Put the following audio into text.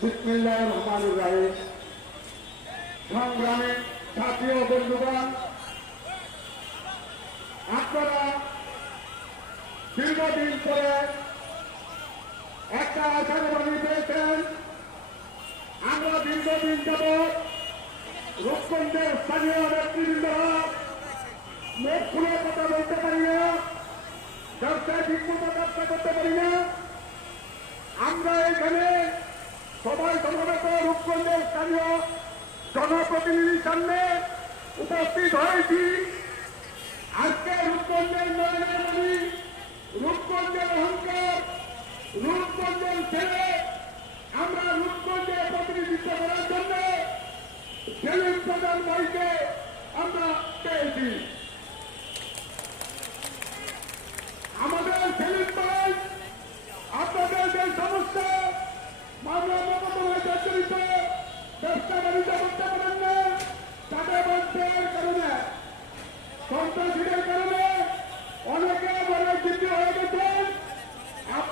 বিসমিল্লাহির রহমানির রহিম। সংগ্রামী সাথী ও বন্ধুগণ, আপনারা দীর্ঘদিন পরে একটা আশার বাণী পেয়েছেন। আমরা দীর্ঘদিন যাবৎ রূপগঞ্জের স্থানীয় নেতৃবৃন্দরা মুখ খুলে কথা বলতে পারি না, ব্যবসায় ঠিকমতো ব্যবসা করতে পারি না। আমরা এখানে সবাই সমবেত রূপগঞ্জের স্থানীয় জনপ্রতিনিধির সামনে উপস্থিত হয়েছি। আজকে রূপগঞ্জের নয়নের মণি, রূপগঞ্জের অহংকার, রূপগঞ্জের ছেলে, আমরা রূপগঞ্জের প্রতিনিধিত্ব করার জন্য সেলিম প্রধান ভাইকে আমরা পেয়েছি।